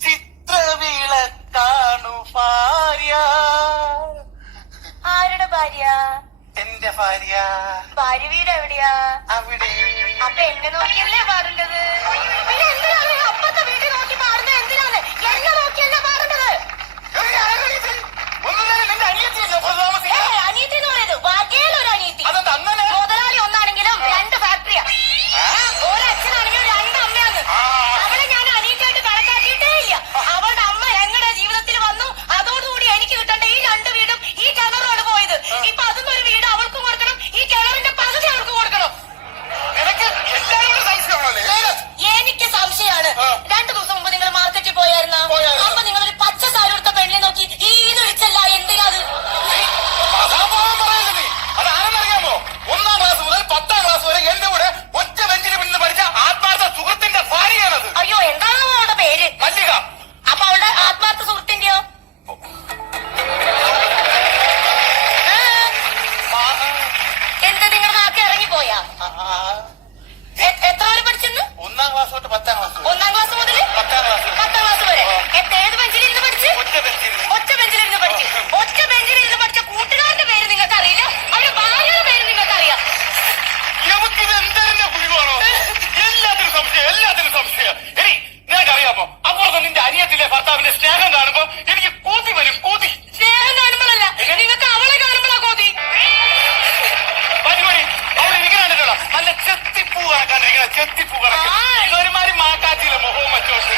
ചിത്രവിള കാണു ഭാര്യ. ആരുടെ ഭാര്യ? എന്റെ ഭാര്യ. ഭാര്യ അവിടെ. അപ്പൊ എന്നെ നോക്കിയല്ലേ പാടേണ്ടത്? പിന്നെ അപ്പ eh, eto ഇതൊരുമാതിരി മാറ്റാച്ചില്ല മുഖവും മറ്റോട്ട്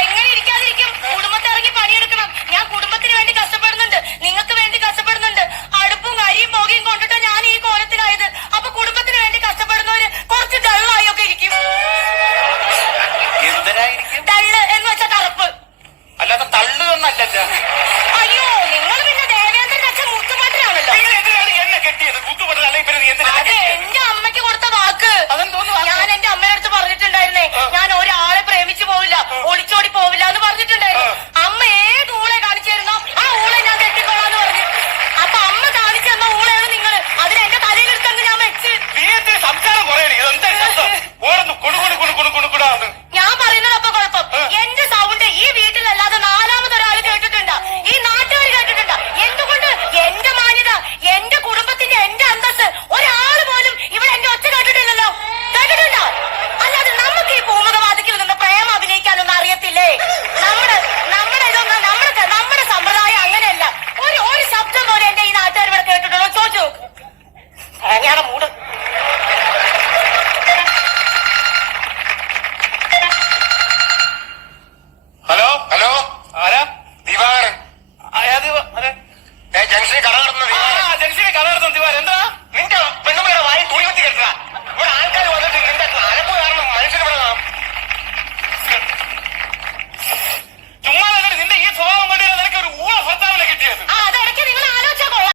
എങ്ങനെ ഇരിക്കാതിരിക്കും? കുടുംബത്തെ ഇറങ്ങി പണിയെടുക്കണം. ഞാൻ കുടുംബത്തിന് വേണ്ടി കഷ്ടപ്പെടുന്നുണ്ട്. നിങ്ങൾക്ക് കഷ്ടപ്പെടുന്നുണ്ട്. അടുപ്പും കരിയും പുകയും കൊണ്ടിട്ടാ ഞാൻ ഈ കോലത്തിലായത്. അപ്പൊ കുടുംബത്തിന് വേണ്ടി കഷ്ടപ്പെടുന്നവര് കുറച്ച് ഡള്ളായി ഒക്കെ ഇരിക്കും. ഡള്ള് എന്ന് ഓരോന്ന് കൊടു കൊടു കൊടു കൊടു കൊടു കൊടുാണ് ഞാൻ പറയുന്നത് അപ്പൊ കുഴപ്പം എന്റെ സൗണ്ട് ഈ വീട്ടിലല്ലാതെ നാലാമത് ഒരാൾ കേട്ടിട്ടുണ്ട്. ഈ നാട്ടുകാർ കേട്ടിട്ടുണ്ട്. എന്തുകൊണ്ട് എന്റെ മാന്യത എന്റെ കുടുംബത്തിന്റെ എന്റെ അന്തസ് ഒരാൾ പോലും ഇവിടെ എന്റെ ഒച്ച കേട്ടിട്ടില്ലല്ലോ? കേട്ടിട്ടുണ്ടോ? അല്ലാതെ നമുക്ക് ഈ ഭൂമികവാദിക്കിൽ നിന്ന് പ്രേമം അഭിനയിക്കാനൊന്നും അറിയത്തില്ലേ? നമ്മുടെ നമ്മുടെ ഇതൊന്നും നമ്മുടെ നമ്മുടെ സമ്പ്രദായം അങ്ങനെയല്ല. ഒരു ഒരു ശബ്ദം പോലെ എന്റെ ഈ നാട്ടുകാർ ഇവിടെ കേട്ടിട്ടുള്ളൂ ചോദിച്ചു ഞാൻ